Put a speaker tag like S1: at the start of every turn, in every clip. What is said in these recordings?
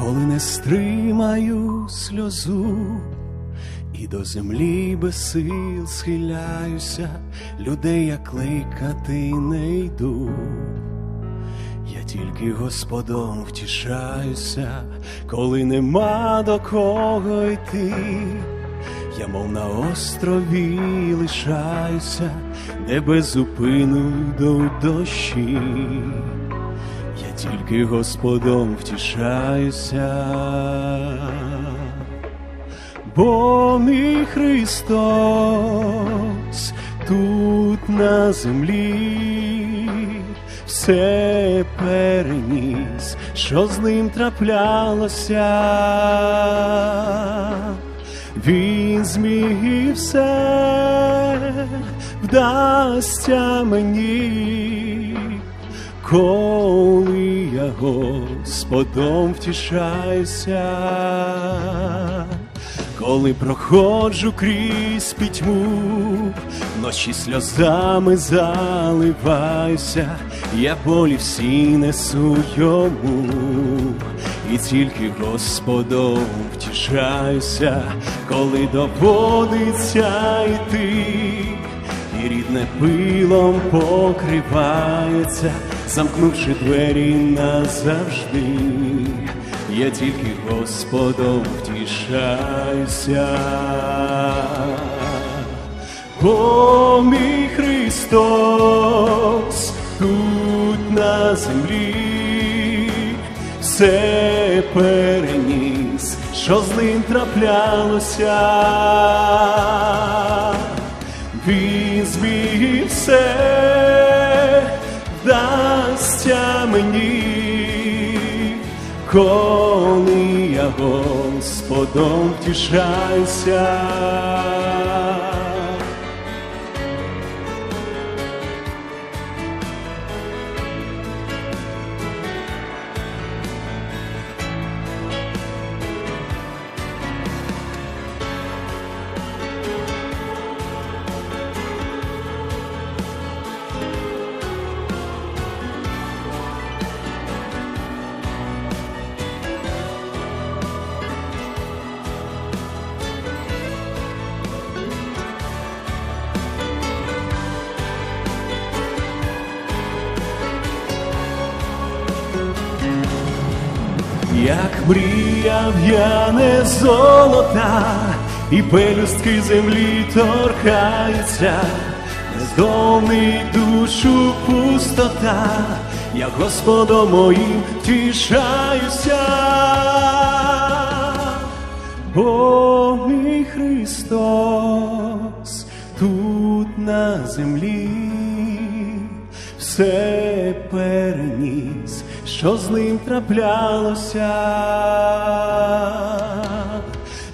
S1: коли не стримаю сльозу, і до землі без сил схиляюся, людей я кликати не йду. Я тільки Господом втішаюся, коли нема до кого йти. Я мов на острові лишаюся, де без зупину йду дощі. Тільки Господом втішаюся, бо мій Христос тут на землі. Все переніс, що з ним траплялося. Він зміг і все вдасться мені, коли я Господом втішаюся, коли проходжу крізь пітьму, ночі сльозами заливаюся, я болі всі несу йому, і тільки Господом втішаюся, коли доводиться йти, і рідне пилом покривається, замкнувши двері назавжди, я тільки Господом втішаюся. О, мій Христос тут на землі все переніс, що з ним траплялося. Він все мені, коли я Господом втішаюся. Як мріяв я не золота, і пелюстки землі торкаються, нездомний душу пустота, я Господом моїм тішаюся, бо мій Христос тут на землі все переніс, що з ним траплялося.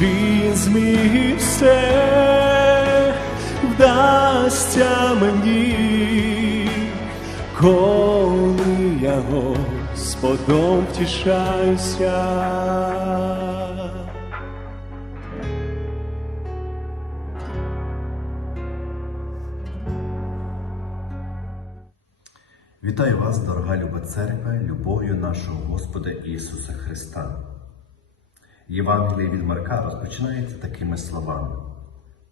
S1: Він зміг все вдасться мені, коли я Господом втішаюся.
S2: Вітаю вас, дорога люба церква, любов'ю нашого Господа Ісуса Христа. Євангеліє від Марка розпочинається такими словами: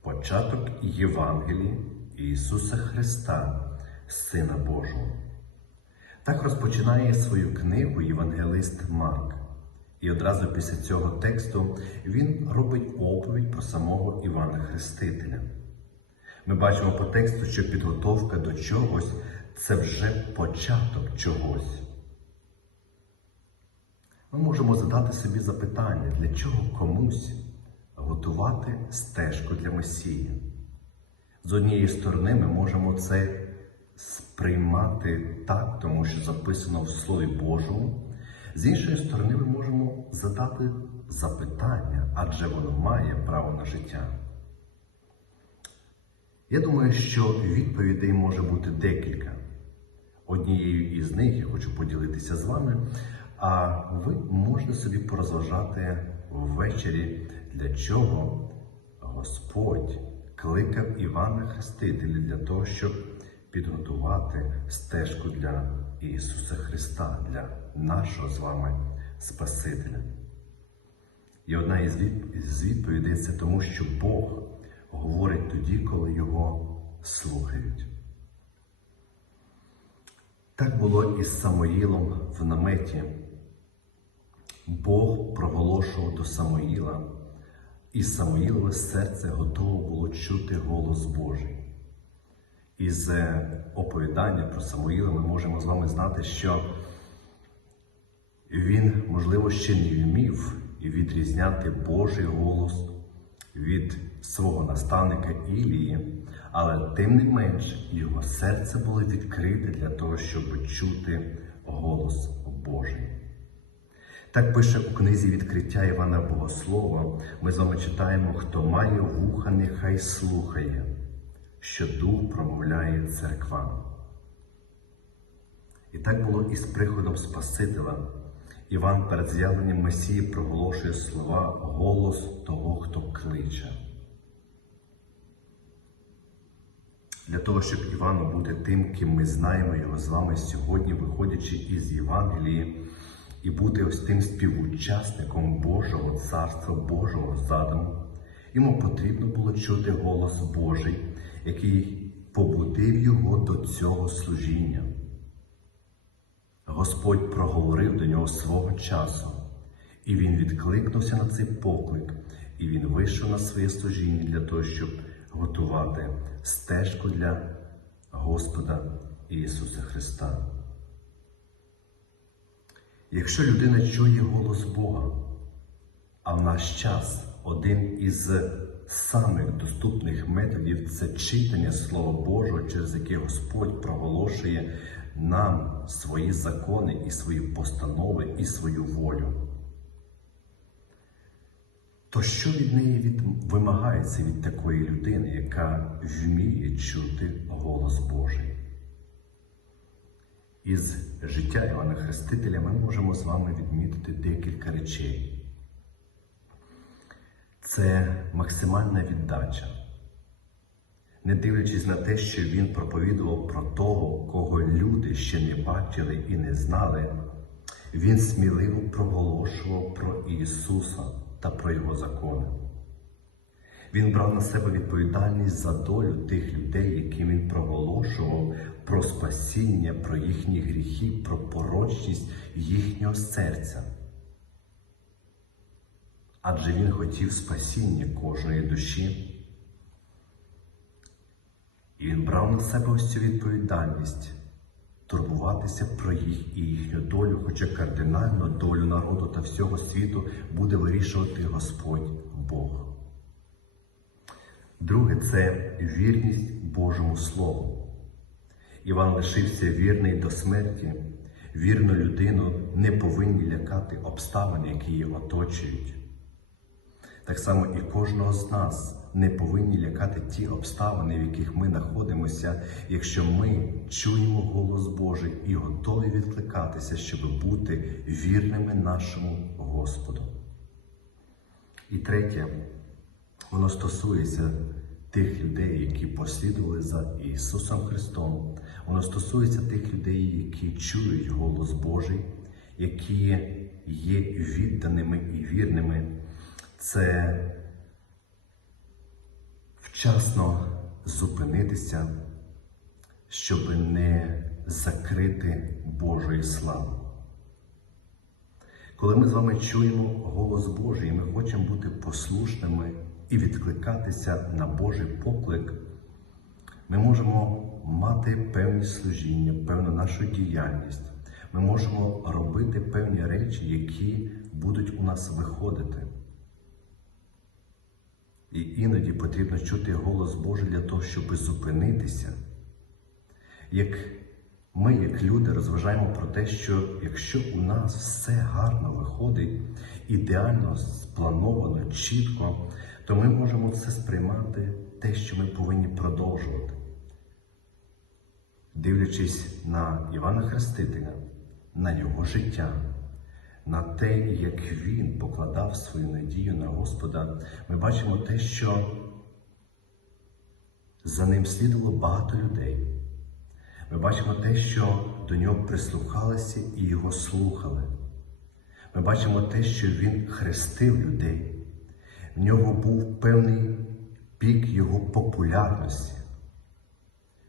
S2: Початок Євангелії Ісуса Христа, Сина Божого. Так розпочинає свою книгу Євангелист Марк. І одразу після цього тексту він робить оповідь про самого Івана Хрестителя. Ми бачимо по тексту, що підготовка до чогось це вже початок чогось. Ми можемо задати собі запитання, для чого комусь готувати стежку для Месії. З однієї сторони, ми можемо це сприймати так, тому що записано в Слові Божому. З іншої сторони, ми можемо задати запитання, адже воно має право на життя. Я думаю, що відповідей може бути декілька. Однією із них я хочу поділитися з вами, а ви можете собі порозважати ввечері, для чого Господь кликав Івана Хрестителя для того, щоб підготувати стежку для Ісуса Христа, для нашого з вами Спасителя. І одна із відповідей це тому, що Бог говорить тоді, коли його слухають. Так було із Самоїлом в наметі. Бог проголошував до Самоїла, і Самоїлове серце готово було чути голос Божий. Із оповідання про Самоїла ми можемо з вами знати, що він, можливо, ще не вмів відрізняти Божий голос від свого наставника Ілії, але тим не менш його серце було відкрите для того, щоб чути голос Божий. Так пише у книзі відкриття Івана Богослова. Ми з вами читаємо, хто має вуха, нехай слухає, що дух промовляє церквам. І так було і з приходом Спасителя. Іван перед з'явленням Месії проголошує слова голос того, хто кличе. Для того, щоб Івану бути тим, ким ми знаємо його з вами сьогодні, виходячи із Євангелії, і бути ось тим співучасником Божого царства, Божого задуму, йому потрібно було чути голос Божий, який побудив його до цього служіння. Господь проговорив до нього свого часу, і він відкликнувся на цей поклик, і він вийшов на своє служіння для того, щоб готувати стежку для Господа Ісуса Христа. Якщо людина чує голос Бога, а в наш час один із самих доступних методів це читання Слова Божого, через яке Господь проголошує нам свої закони і свої постанови і свою волю. То що від неї від... вимагається від такої людини, яка вміє чути голос Божий? Із життя Івана Хрестителя ми можемо з вами відмітити декілька речей. Це максимальна віддача. Не дивлячись на те, що він проповідував про того, кого люди ще не бачили і не знали, він сміливо проголошував про Ісуса та про Його закони. Він брав на себе відповідальність за долю тих людей, яким він проголошував про спасіння, про їхні гріхи, про порочність їхнього серця. Адже він хотів спасіння кожної душі. І він брав на себе ось цю відповідальність турбуватися про їх і їхню долю, хоча кардинально долю народу та всього світу буде вирішувати Господь Бог. Друге це вірність Божому Слову. Іван лишився вірний до смерті. Вірну людину не повинні лякати обставини, які її оточують. Так само і кожного з нас не повинні лякати ті обставини, в яких ми знаходимося, якщо ми чуємо голос Божий і готові відкликатися, щоб бути вірними нашому Господу. І третє, воно стосується тих людей, які послідували за Ісусом Христом. Воно стосується тих людей, які чують голос Божий, які є відданими і вірними. Це вчасно зупинитися, щоб не закрити Божої слави. Коли ми з вами чуємо голос Божий, ми хочемо бути послушними і відкликатися на Божий поклик, ми можемо мати певні служіння, певну нашу діяльність. Ми можемо робити певні речі, які будуть у нас виходити. І іноді потрібно чути голос Божий для того, щоб зупинитися. Як ми, як люди, розважаємо про те, що якщо у нас все гарно виходить, ідеально сплановано, чітко, то ми можемо це сприймати те, що ми повинні продовжувати. Дивлячись на Івана Хрестителя, на його життя, на те, як він покладав свою надію на Господа, ми бачимо те, що за ним слідувало багато людей. Ми бачимо те, що до нього прислухалися і його слухали. Ми бачимо те, що Він хрестив людей. В нього був певний пік його популярності.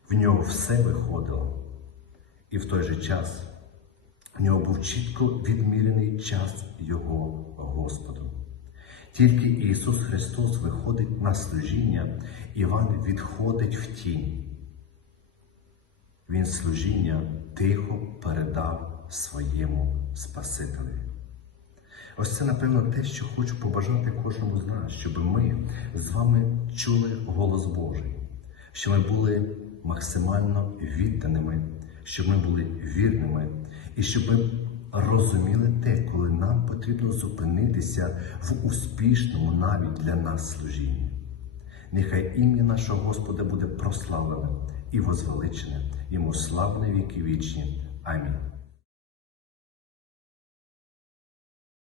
S2: В нього все виходило. І в той же час в нього був чітко відмірений час Його Господом. Тільки Ісус Христос виходить на служіння, Іван відходить в тінь. Він служіння тихо передав своєму Спасителеві. Ось це, напевно, те, що хочу побажати кожному з нас, щоб ми з вами чули голос Божий, щоб ми були максимально відданими, щоб ми були вірними і щоб ми розуміли те, коли нам потрібно зупинитися в успішному навіть для нас служінні. Нехай ім'я нашого Господа буде прославлене і возвеличене, йому славне віки вічні. Амінь.